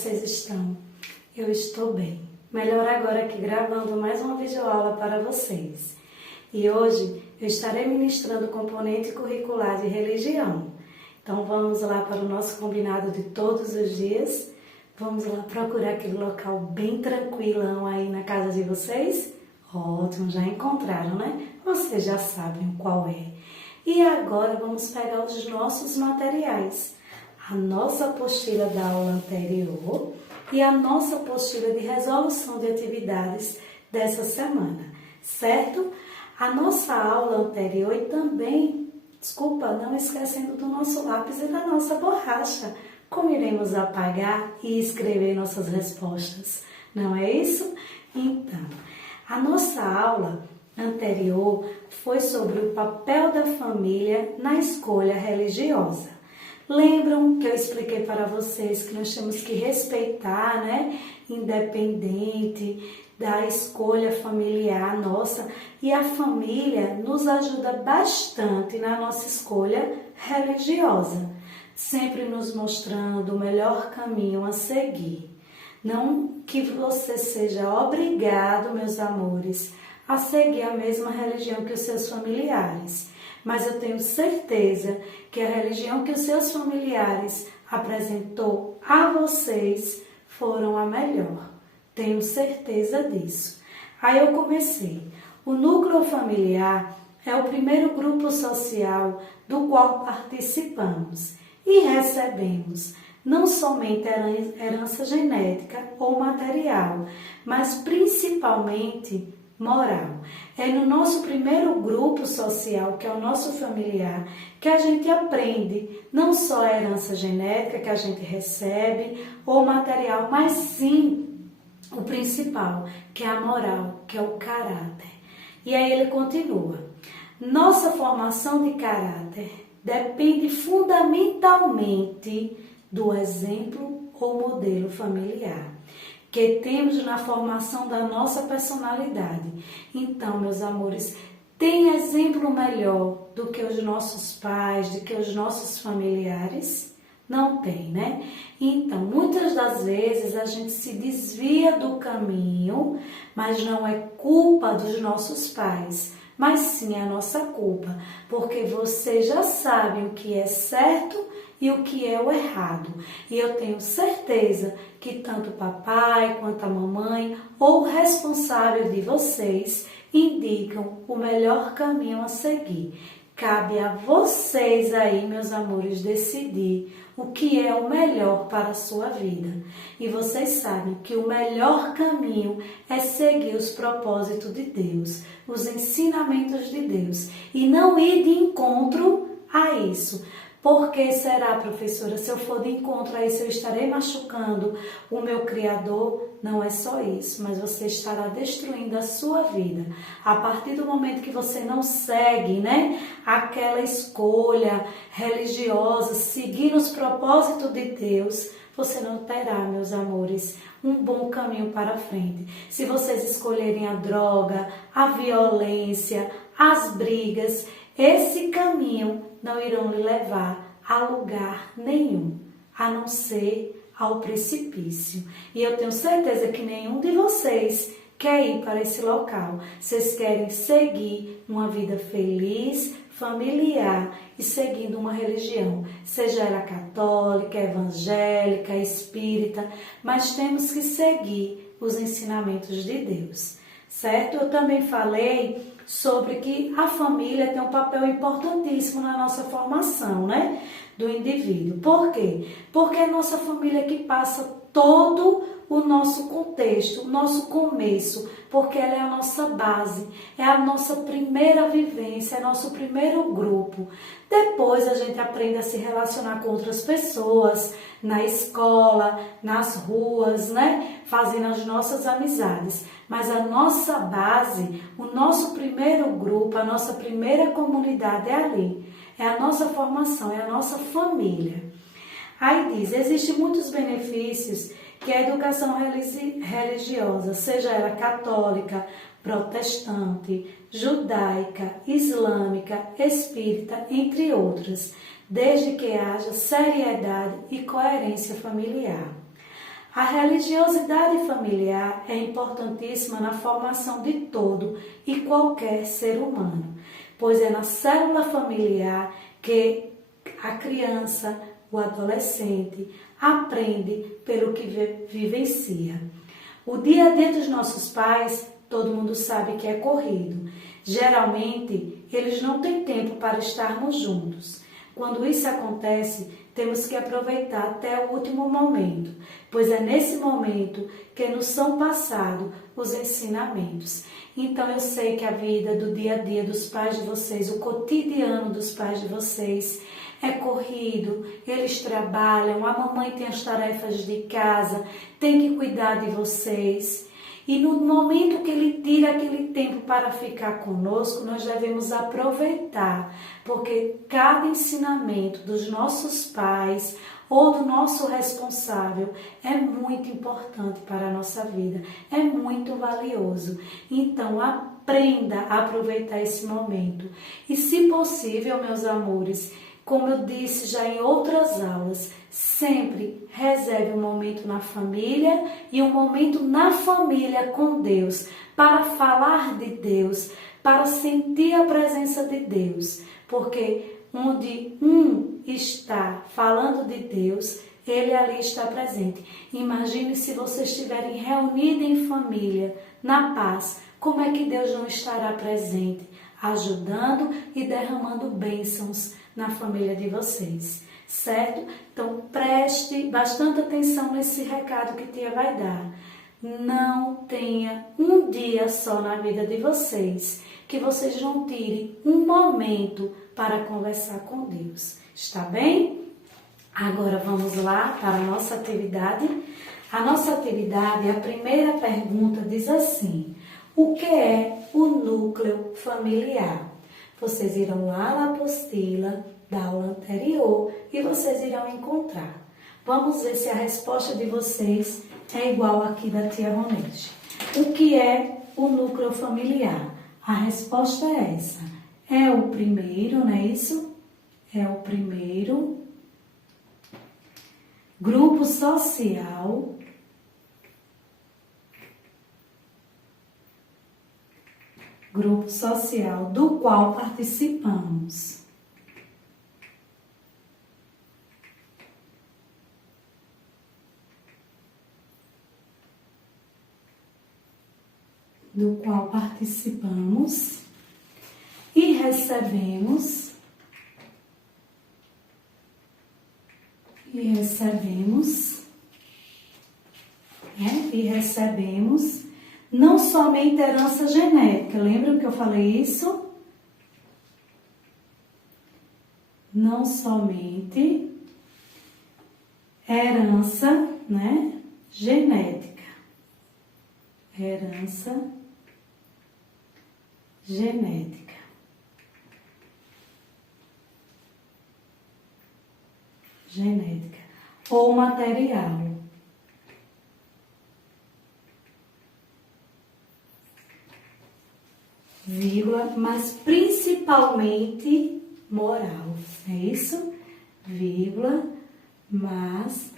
vocês estão? Eu estou bem. Melhor agora aqui gravando mais uma videoaula para vocês. E hoje eu estarei ministrando o componente curricular de religião. Então vamos lá para o nosso combinado de todos os dias. Vamos lá procurar aquele local bem tranquilão aí na casa de vocês? Ótimo, já encontraram, né? Vocês já sabem qual é. E agora vamos pegar os nossos materiais. A nossa apostila da aula anterior e a nossa apostila de resolução de atividades dessa semana, certo? A nossa aula anterior e também, não esquecendo do nosso lápis e da nossa borracha, como iremos apagar e escrever nossas respostas, não é isso? Então, a nossa aula anterior foi sobre o papel da família na escolha religiosa. Lembram que eu expliquei para vocês que nós temos que respeitar, né? Independente da escolha familiar nossa, e a família nos ajuda bastante na nossa escolha religiosa, sempre nos mostrando o melhor caminho a seguir. Não que você seja obrigado, meus amores, a seguir a mesma religião que os seus familiares, mas eu tenho certeza que a religião que os seus familiares apresentou a vocês foram a melhor. Tenho certeza disso. Aí eu comecei. O núcleo familiar é o primeiro grupo social do qual participamos e recebemos não somente herança genética ou material, mas principalmente moral. É no nosso primeiro grupo social, que é o nosso familiar, que a gente aprende não só a herança genética que a gente recebe ou material, mas sim o principal, que é a moral, que é o caráter. E aí ele continua. Nossa formação de caráter depende fundamentalmente do exemplo ou modelo familiar que temos na formação da nossa personalidade. Então, meus amores, tem exemplo melhor do que os nossos pais, do que os nossos familiares? Não tem, né? Então, muitas das vezes a gente se desvia do caminho, mas não é culpa dos nossos pais, mas sim a nossa culpa, porque vocês já sabem o que é certo e o que é o errado. E eu tenho certeza que tanto o papai quanto a mamãe ou o responsável de vocês indicam o melhor caminho a seguir. Cabe a vocês aí, meus amores, decidir o que é o melhor para a sua vida. E vocês sabem que o melhor caminho é seguir os propósitos de Deus, os ensinamentos de Deus, e não ir de encontro a isso. Por que será, professora? Se eu for de encontro a isso, eu estarei machucando o meu Criador? Não é só isso, mas você estará destruindo a sua vida. A partir do momento que você não segue, né, aquela escolha religiosa, seguindo os propósitos de Deus, você não terá, meus amores, um bom caminho para frente. Se vocês escolherem a droga, a violência, as brigas, esse caminho não irão lhe levar a lugar nenhum, a não ser ao precipício. E eu tenho certeza que nenhum de vocês quer ir para esse local. Vocês querem seguir uma vida feliz, familiar e seguindo uma religião, seja ela católica, evangélica, espírita, mas temos que seguir os ensinamentos de Deus, certo? Eu também falei sobre que a família tem um papel importantíssimo na nossa formação, né, do indivíduo. Por quê? Porque é a nossa família que passa todo o nosso contexto, o nosso começo, porque ela é a nossa base, é a nossa primeira vivência, é nosso primeiro grupo. Depois a gente aprende a se relacionar com outras pessoas, na escola, nas ruas, né? Fazendo as nossas amizades. Mas a nossa base, o nosso primeiro grupo, a nossa primeira comunidade é ali. É a nossa formação, é a nossa família. Aí diz, existem muitos benefícios que a educação religiosa, seja ela católica, protestante, judaica, islâmica, espírita, entre outras, desde que haja seriedade e coerência familiar. A religiosidade familiar é importantíssima na formação de todo e qualquer ser humano, pois é na célula familiar que a criança, o adolescente, aprende pelo que vivencia. O dia a dia dos nossos pais, todo mundo sabe que é corrido. Geralmente, eles não têm tempo para estarmos juntos. Quando isso acontece, temos que aproveitar até o último momento, pois é nesse momento que nos são passados os ensinamentos. Então eu sei que a vida do dia a dia dos pais de vocês, o cotidiano dos pais de vocês é corrido, eles trabalham, a mamãe tem as tarefas de casa, tem que cuidar de vocês. E no momento que ele tira aquele tempo para ficar conosco, nós devemos aproveitar, porque cada ensinamento dos nossos pais ou do nosso responsável é muito importante para a nossa vida, é muito valioso. Então, aprenda a aproveitar esse momento. E, se possível, meus amores, como eu disse já em outras aulas, sempre reserve um momento na família e um momento na família com Deus, para falar de Deus, para sentir a presença de Deus, porque onde um está falando de Deus, ele ali está presente. Imagine se vocês estiverem reunidos em família, na paz, como é que Deus não estará presente, ajudando e derramando bênçãos na família de vocês, certo? Então preste bastante atenção nesse recado que tia vai dar. Não tenha um dia só na vida de vocês que vocês não tirem um momento para conversar com Deus, está bem? Agora vamos lá para a nossa atividade. A nossa atividade, a primeira pergunta diz assim: o que é o núcleo familiar? Vocês irão lá na apostila da aula anterior e vocês irão encontrar. Vamos ver se a resposta de vocês é igual aqui da tia Ronete. O que é o núcleo familiar? A resposta é essa. É o primeiro, não é isso? É o primeiro grupo social do qual participamos. E recebemos não somente herança genética, lembram que eu falei isso? Não somente herança, né, genética. Herança genética. Ou material. Vírgula, mas principalmente moral. É isso? Vírgula, mas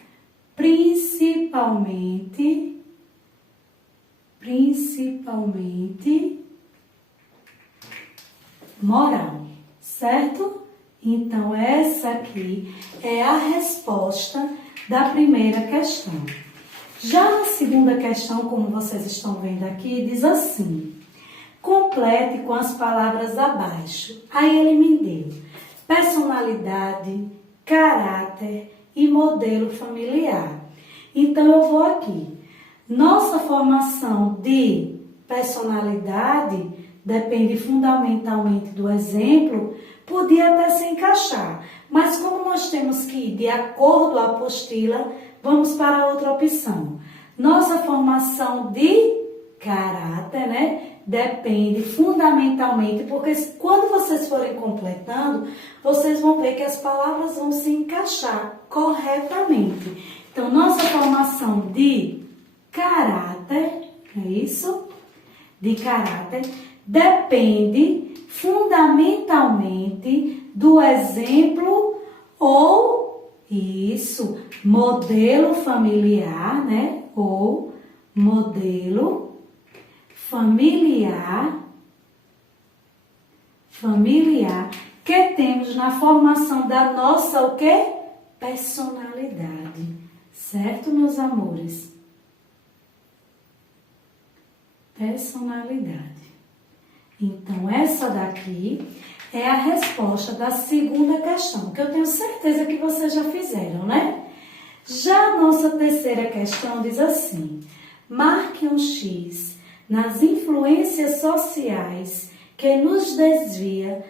principalmente moral, certo? Então, essa aqui é a resposta da primeira questão. Já na segunda questão, como vocês estão vendo aqui, diz assim: complete com as palavras abaixo. Aí ele me deu personalidade, caráter e modelo familiar. Então, eu vou aqui. Nossa formação de personalidade depende fundamentalmente do exemplo, podia até se encaixar, mas como nós temos que ir de acordo à apostila, vamos para outra opção. Nossa formação de caráter, né, depende fundamentalmente, porque quando vocês forem completando, vocês vão ver que as palavras vão se encaixar corretamente. Então, nossa formação de caráter, é isso? De caráter, depende fundamentalmente do exemplo ou Isso, modelo familiar, né? Ou modelo familiar que temos na formação da nossa, o quê? Personalidade. Certo, meus amores? Personalidade. Então, essa daqui é a resposta da segunda questão, que eu tenho certeza que vocês já fizeram, né? Já a nossa terceira questão diz assim: marque um X nas influências sociais que nos desvia,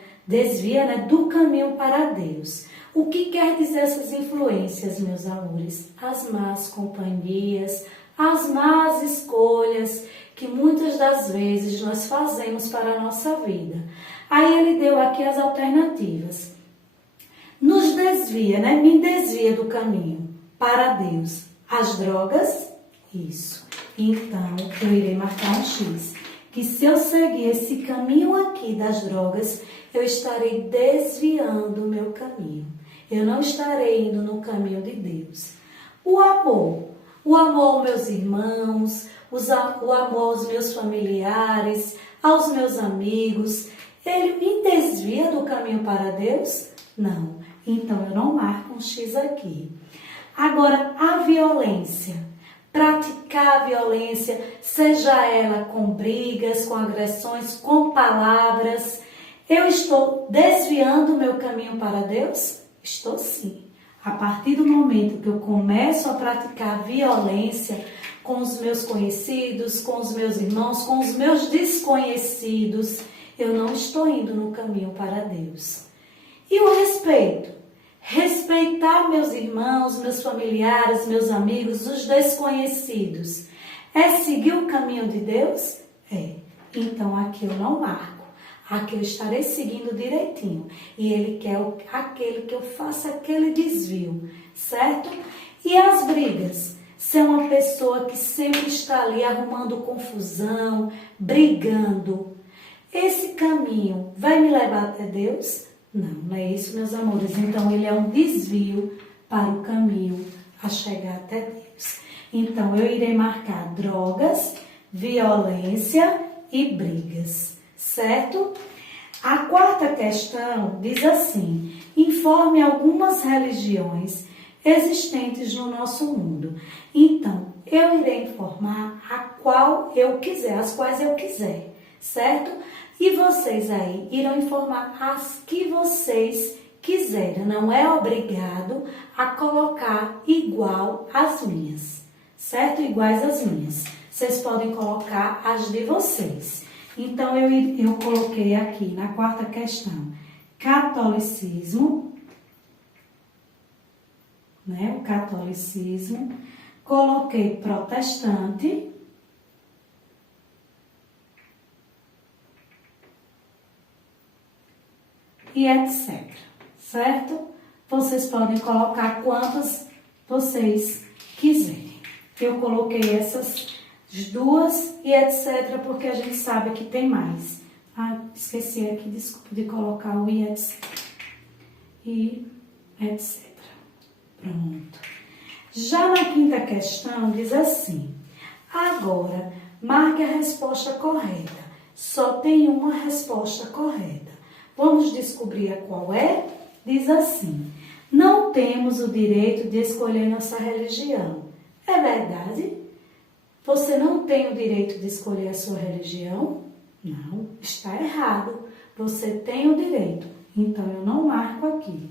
né, do caminho para Deus. O que quer dizer essas influências, meus amores? As más companhias, as más escolhas que muitas das vezes nós fazemos para a nossa vida. Aí ele deu aqui as alternativas. Nos desvia, né? Me desvia do caminho para Deus. As drogas? Isso. Então, eu irei marcar um X. Que se eu seguir esse caminho aqui das drogas, eu estarei desviando o meu caminho. Eu não estarei indo no caminho de Deus. O amor aos meus irmãos, o amor aos meus familiares, aos meus amigos, ele me desvia do caminho para Deus? Não. Então, eu não marco um X aqui. Agora, a violência. Praticar a violência, seja ela com brigas, com agressões, com palavras. Eu estou desviando o meu caminho para Deus? Estou sim. A partir do momento que eu começo a praticar violência com os meus conhecidos, com os meus irmãos, com os meus desconhecidos, eu não estou indo no caminho para Deus. E o respeito? Respeitar meus irmãos, meus familiares, meus amigos, os desconhecidos. É seguir o caminho de Deus? É. Então aqui eu não marco. Aqui eu estarei seguindo direitinho. E ele quer aquele que eu faça aquele desvio, certo? E as brigas? Ser uma pessoa que sempre está ali arrumando confusão, brigando. Esse caminho vai me levar até Deus? Não é isso, meus amores. Então, ele é um desvio para o caminho a chegar até Deus. Então, eu irei marcar drogas, violência e brigas, certo? A quarta questão diz assim: informe algumas religiões existentes no nosso mundo. Então, eu irei informar as quais eu quiser, certo? E vocês aí irão informar as que vocês quiserem. Não é obrigado a colocar igual às minhas, certo? Iguais às minhas. Vocês podem colocar as de vocês. Então, eu coloquei aqui na quarta questão, catolicismo, né? O catolicismo. Coloquei protestante. E etc, certo? Vocês podem colocar quantas vocês quiserem. Eu coloquei essas duas e etc, porque a gente sabe que tem mais. Ah, esqueci aqui, desculpa, de colocar o e etc. E etc. Pronto. Já na quinta questão diz assim: agora, marque a resposta correta. Só tem uma resposta correta. Vamos descobrir qual é? Diz assim: não temos o direito de escolher nossa religião. É verdade? Você não tem o direito de escolher a sua religião? Não, está errado. Você tem o direito. Então, eu não marco aqui.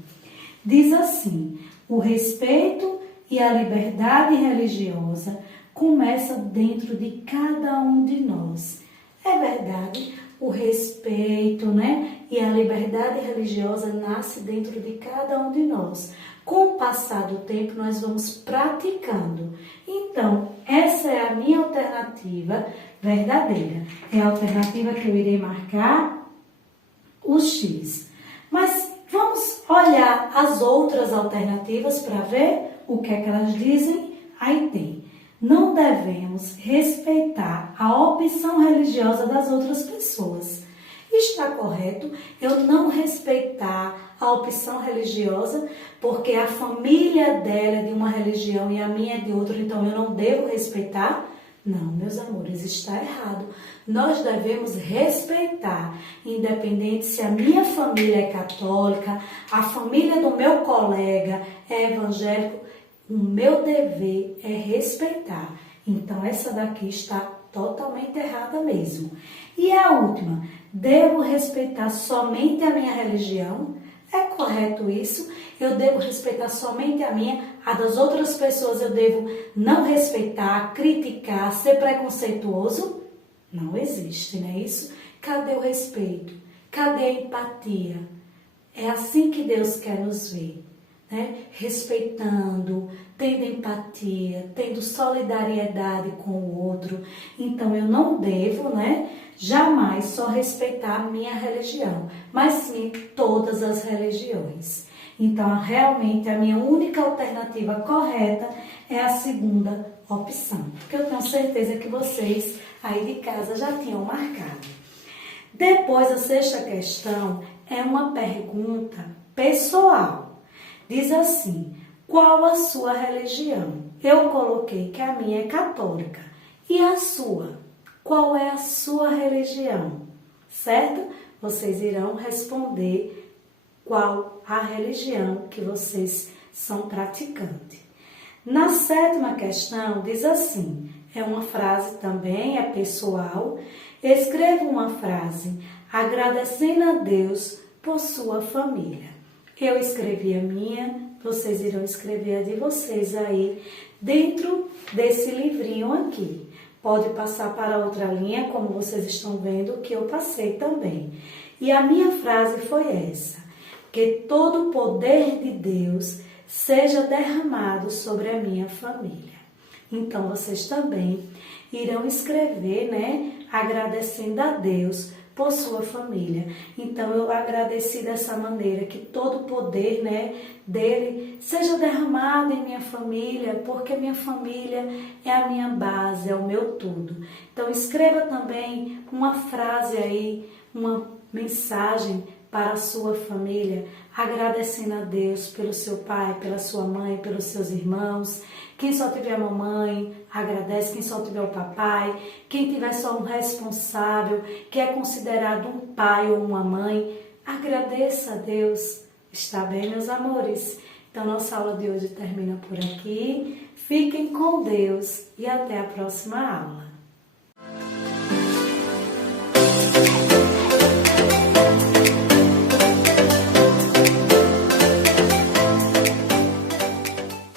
Diz assim: o respeito e a liberdade religiosa começa dentro de cada um de nós. É verdade? O respeito, né? E a liberdade religiosa nasce dentro de cada um de nós. Com o passar do tempo, nós vamos praticando. Então, essa é a minha alternativa verdadeira. É a alternativa que eu irei marcar o X. Mas vamos olhar as outras alternativas para ver o que é que elas dizem. Aí tem: não devemos respeitar a opção religiosa das outras pessoas. Está correto eu não respeitar a opção religiosa, porque a família dela é de uma religião e a minha é de outra, então eu não devo respeitar? Não, meus amores, está errado. Nós devemos respeitar, independente se a minha família é católica, a família do meu colega é evangélico, o meu dever é respeitar. Então, essa daqui está totalmente errada mesmo. E a última, devo respeitar somente a minha religião? É correto isso? Eu devo respeitar somente a minha, a das outras pessoas eu devo não respeitar, criticar, ser preconceituoso? Não existe, não é isso? Cadê o respeito? Cadê a empatia? É assim que Deus quer nos ver, né? Respeitando, tendo empatia, tendo solidariedade com o outro. Então eu não devo, né, jamais só respeitar a minha religião, mas sim todas as religiões. Então realmente a minha única alternativa correta é a segunda opção, que eu tenho certeza que vocês aí de casa já tinham marcado. Depois, a sexta questão é uma pergunta pessoal. Diz assim: qual a sua religião? Eu coloquei que a minha é católica. E a sua? Qual é a sua religião? Certo? Vocês irão responder qual a religião que vocês são praticantes. Na sétima questão diz assim, é uma frase também, é pessoal. Escreva uma frase agradecendo a Deus por sua família. Eu escrevi a minha, vocês irão escrever a de vocês aí dentro desse livrinho aqui. Pode passar para outra linha, como vocês estão vendo que eu passei também. E a minha frase foi essa: que todo o poder de Deus seja derramado sobre a minha família. Então, vocês também irão escrever, né, agradecendo a Deus por sua família. Então, eu agradeci dessa maneira, que todo o poder, né, dele seja derramado em minha família, porque minha família é a minha base, é o meu tudo. Então, escreva também uma frase aí, uma mensagem para a sua família, agradecendo a Deus pelo seu pai, pela sua mãe, pelos seus irmãos. Quem só tiver mamãe, agradece. Quem só tiver o papai, quem tiver só um responsável, que é considerado um pai ou uma mãe, agradeça a Deus. Está bem, meus amores? Então, nossa aula de hoje termina por aqui. Fiquem com Deus e até a próxima aula.